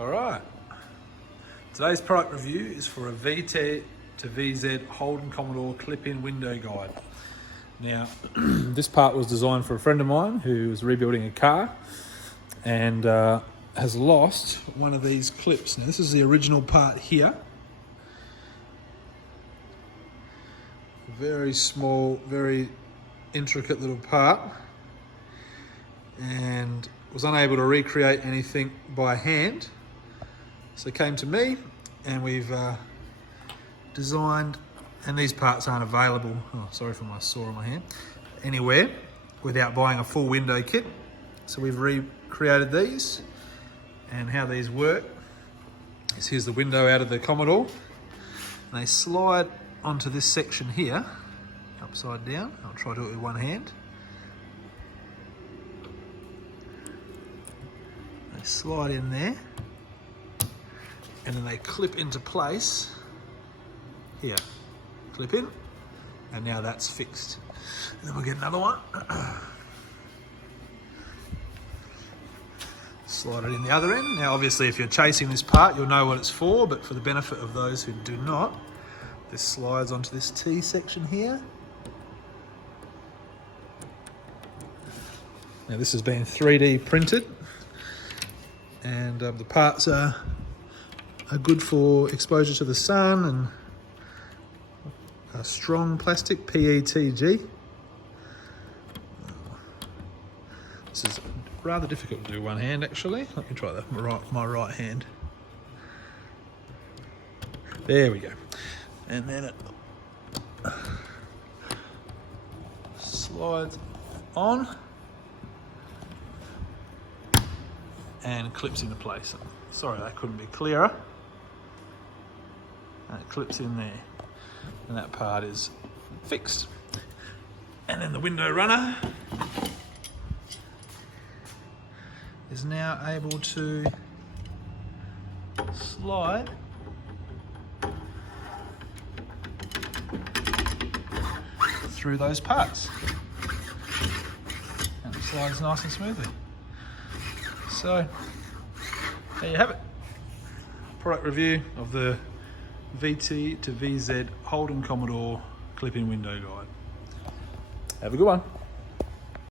All right. Today's product review is for a VT to VZ Holden Commodore clip-in window guide. Now, this part was designed for a friend of mine who was rebuilding a car and has lost one of these clips. Now, this is the original part here. Very small, very intricate little part, and was unable to recreate anything by hand. So came to me and we've designed, and these parts aren't available, oh sorry for my sore on my hand, anywhere without buying a full window kit. So we've recreated these, and how these work is here's the window out of the Commodore, and they slide onto this section here, upside down. I'll try to do it with one hand. They slide in there, and then they clip into place here. Clip in, and now that's fixed. And then we'll get another one. Slide it in the other end. Now obviously if you're chasing this part, you'll know what it's for, but for the benefit of those who do not, this slides onto this T section here. Now this has been 3D printed, and the parts are good for exposure to the sun, and a strong plastic, PETG. This is rather difficult to do one hand actually. Let me try my right hand. There we go. And then it slides on and clips into place. Sorry, that couldn't be clearer. And it clips in there, and that part is fixed. And then the window runner is now able to slide through those parts, and it slides nice and smoothly. So there you have it. Product review of the VT to VZ Holden Commodore clip-in window guide. Have a good one.